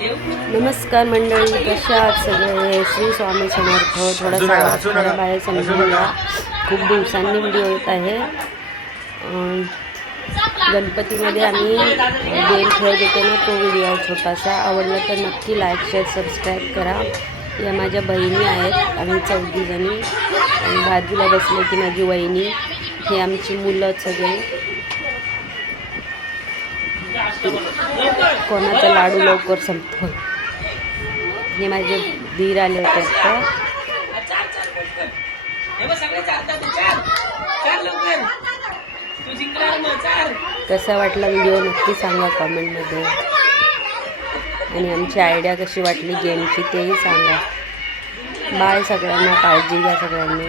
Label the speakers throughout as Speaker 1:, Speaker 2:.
Speaker 1: नमस्कार मंडळी कशा आहात सगळे? श्री स्वामी समर्थ. थोडासा आवाज बाहेर समजून खूप दिवसांनी व्हिडिओ येत आहे. गणपतीमध्ये आम्ही गेम खेळत होतो ना तो व्हिडिओ छोटासा. आवडला तर नक्की लाईक शेअर सबस्क्राईब करा. या माझ्या बहिणी आहेत आम्ही चौघीजणी. आणि बाजूला बसले की माझी वहिनी. हे आमची मुलं सगळे. कोणाचा लाडू लवकर संपतो. हे माझे धीर आले होते आता. कसा वाटला व्हिडिओ नक्की सांगा कॉमेंटमध्ये. आणि आमची आयडिया कशी वाटली गेमची तेही सांगा. बाय सगळ्यांना काळजी घ्या सगळ्यांनी.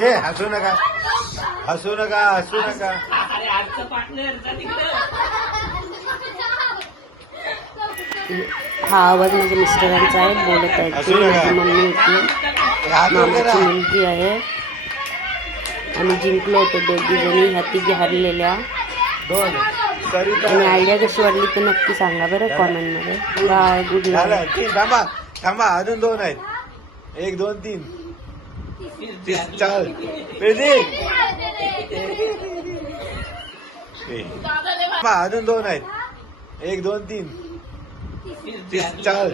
Speaker 2: हे हसू नका. हसू नका हसू नका.
Speaker 3: अरे आजचं पार्टनर जा तिकडं.
Speaker 1: हा आवाज माझ्या मिस्टरांचा आहे बोलत आहेत ते माझी मम्मी होती.
Speaker 2: हात
Speaker 1: मामाची. मुलगी आहे. आम्ही जिंकलो होतो दोघी जणी ह्या तिघी हरलेल्या. आणि आयडिया कशी वाटली तर नक्की सांगा बरं कॉमेंटमध्ये बाय गुड
Speaker 2: झालं.
Speaker 1: नाईट
Speaker 2: थांबा. थांबा. अजून दोन आहेत. एक दोन तीन. चाल. चार अजून दोन आहेत. एक दोन तीन. चाल. चार